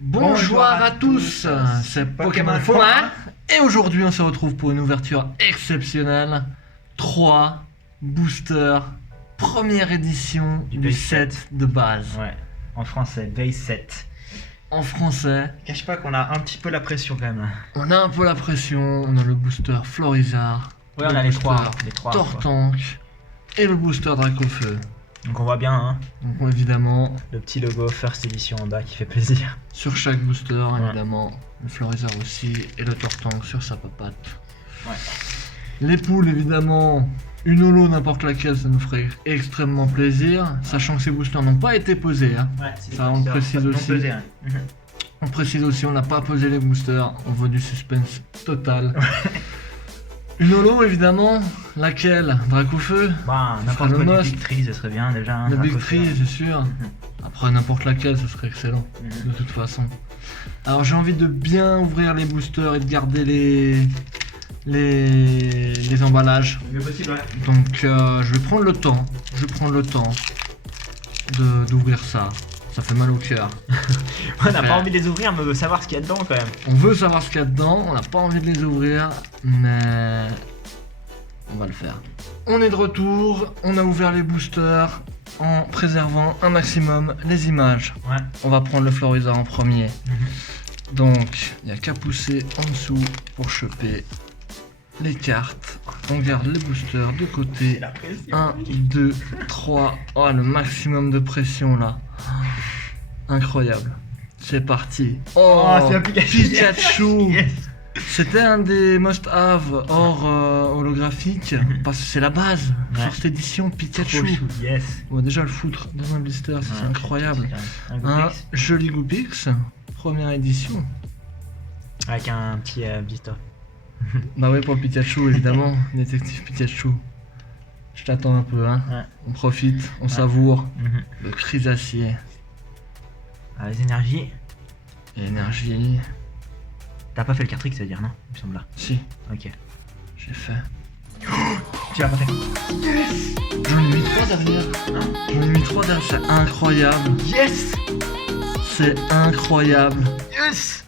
Bonjour à tous, c'est Pokémon Fauna et aujourd'hui on se retrouve pour une ouverture exceptionnelle. 3 boosters, première édition du set de base. Ouais, en français, Base 7. En français, Cache pas qu'on a un petit peu la pression quand même. on a un peu la pression, on a le booster Florizard, Ouais, on le a les booster trois. Tortank et le booster Dracofeu. Donc on voit bien hein, Donc évidemment, le petit logo First Edition en bas qui fait plaisir. sur chaque booster, évidemment, le Florizard aussi et le Tortank sur sa papate. Ouais. Les poules, évidemment, une holo n'importe laquelle, ça nous ferait extrêmement plaisir, sachant que ces boosters n'ont pas été pesés. Hein. Ouais, Ça, on le précise aussi. Pesé, hein. On précise aussi, on n'a pas pesé les boosters, on veut du suspense total. Une holo, évidemment, laquelle Dracofeu, Bah, Ce n'importe sera le quoi du must. Big Tree, ce serait bien déjà. hein, le un Big peu Tree, faire. c'est sûr. Après, n'importe laquelle, ce serait excellent, de toute façon. Alors, j'ai envie de bien ouvrir les boosters et de garder les emballages. Le mieux possible, ouais. Donc, je vais prendre le temps. D'ouvrir ça. Ça fait mal au cœur. On n'a Ouais. pas envie de les ouvrir, mais on veut savoir ce qu'il y a dedans quand même. On veut savoir ce qu'il y a dedans, on n'a pas envie de les ouvrir, mais on va le faire. On est de retour, on a ouvert les boosters en préservant un maximum les images. Ouais. On va prendre le Florizard en premier. Donc, il n'y a qu'à pousser en dessous pour choper les cartes. On garde les boosters de côté. la pression. 1, 2, 3. Oh, le maximum de pression là. Incroyable. C'est parti. Oh, c'est un Pikachu. Pikachu. Yes. C'était un des must-have hors holographique. Parce que c'est la base. Ouais. First édition Trop Pikachu. chou, yes. On va déjà le foutre dans un blister, ça, c'est Ouais. incroyable. Un Un Goopix joli Goopix. Première édition. avec un petit blister. Bah oui, pour le Pikachu, évidemment. Détective Pikachu. Je t'attends un peu, hein. Ouais. On profite, on savoure. Mhm. Le Chrysacier. Ah, les énergies. Et énergie. T'as pas fait le Cartrix, ça veut dire, non? Il me semble là. Si, Ok. j'ai fait. Tu l'as pas fait. J'en ai mis 3 derrière. J'en ai mis 3 derrière, c'est incroyable. Yes. C'est incroyable. Yes.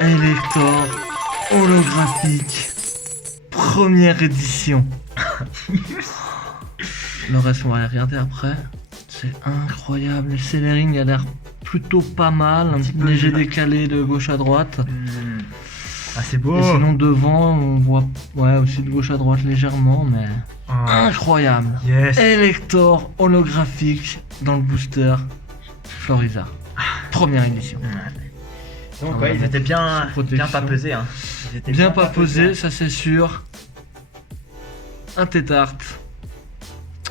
Elector holographique. Première édition. Le reste, on va les regarder après. C'est incroyable. Le Celering a l'air plutôt pas mal. Un petit petit peu léger bizarre. décalé de gauche à droite. Ah, c'est beau. Et sinon, devant, on voit aussi de gauche à droite légèrement, mais Ah, incroyable. yes. Elector holographique dans le booster Florizard. Première édition. Donc, Ah, ouais, ils ouais, étaient bien, sous protection. bien pas pesés. Hein. Ils étaient Bien pas posé, ça c'est sûr. Un Tétart.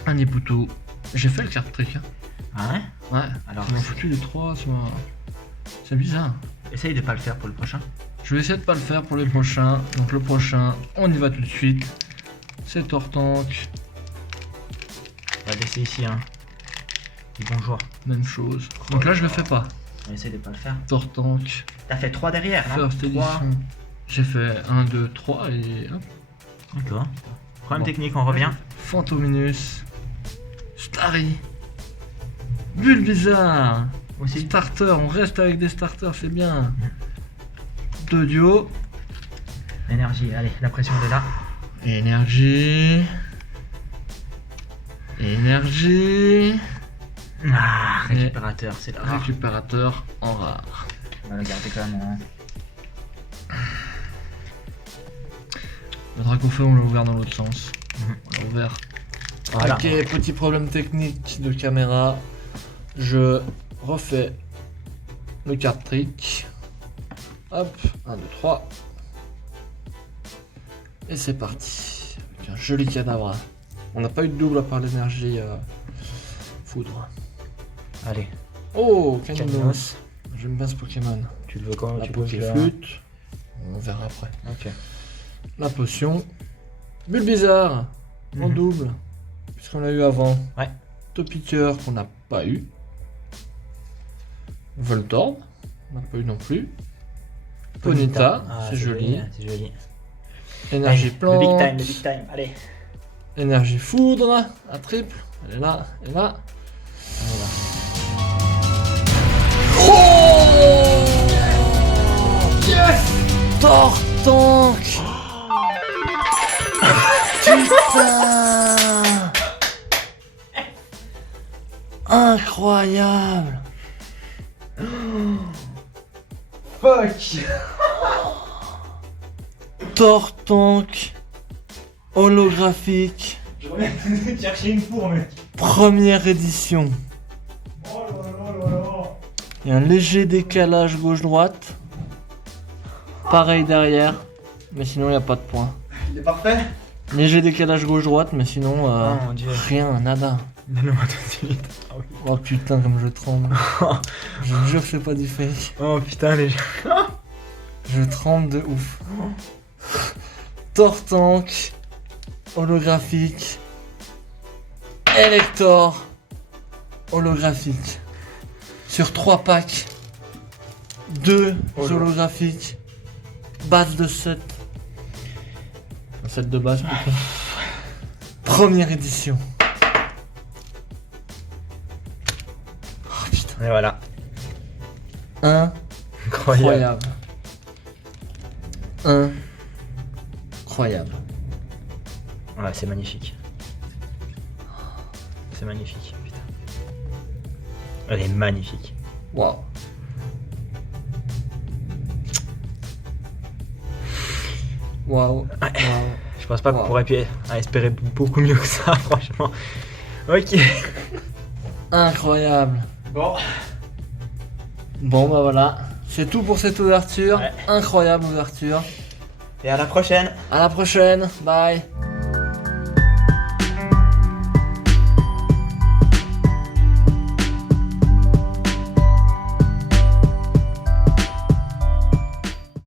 Un Nipoutou. J'ai fait le card trick. Hein. Ah ouais. Ouais. Alors, Ils m'ont foutu les 3 sur... C'est bizarre. essaye de pas le faire pour le prochain. Je vais essayer de pas le faire pour les prochains. Donc le prochain, on y va tout de suite. C'est Tortank. On va laisser ici, hein. Dis bonjour. Même chose. Donc là je le fais pas. On essaye de pas le faire. Tortank. T'as fait 3 derrière, non? First 3. edition. J'ai fait 1, 2, 3 et hop. D'accord. Problème Bon. technique, on revient. Fantominus. Starry. Bulbizarre. Aussi. Starter, on reste avec des starters, c'est bien. 2 duos. Énergie, allez, la pression elle est là. Énergie. Énergie. Ah, récupérateur, c'est là. Récupérateur en rare. On va le garder quand même en... Le Dracofeu, on l'a ouvert dans l'autre sens. Mhm. On l'a ouvert. Voilà. Ok, petit problème technique de caméra. Je refais le card trick. Hop, 1, 2, 3. Et c'est parti. Avec un joli cadavre. On n'a pas eu de double à part l'énergie foudre. Allez, Oh, Caninos. Caninos. J'aime bien ce Pokémon. tu le veux quand La tu poses là. Pokéflûte. On verra après. Ok. La potion. Bulbizarre. En Mhm. double. Puisqu'on l'a eu avant. Ouais. Topiqueur qu'on n'a pas eu. Voltorb. On n'a pas eu non plus. Ponyta. Ah, c'est joli. C'est joli. Énergie Allez, plante. le big time, allez. Énergie foudre. À triple. Elle est là. Elle est là. Allez, là. Oh Tank. Putain. Incroyable. Fuck. Thor Tank holographique, Je reviens de chercher une four, mec. première édition. Oh là là là là. Il y a un léger décalage gauche-droite. Pareil derrière, mais sinon il n'y a pas de point. Il est parfait. Léger décalage gauche-droite, mais sinon Oh mon dieu. rien, nada. Donne-le-moi tout de suite. Ah oui. Oh putain, comme je tremble. Je te jure que c'est pas du fake. Oh putain, les gens. Je tremble de ouf. Thor Tank holographique. Elector holographique. Sur 3 packs. 2 Holo. holographiques. Base de 7. Un set de base plutôt. Première édition. Oh putain. Et voilà. Incroyable. Incroyable. Ouais, c'est magnifique. C'est magnifique, putain. Elle est magnifique. Waouh. Waouh. Ouais. Je pense pas qu'on Wow. pourrait espérer beaucoup mieux que ça, franchement. Ok. Incroyable. Bon. Bon bah voilà. C'est tout pour cette ouverture. Ouais. Incroyable ouverture. Et à la prochaine. À la prochaine. Bye.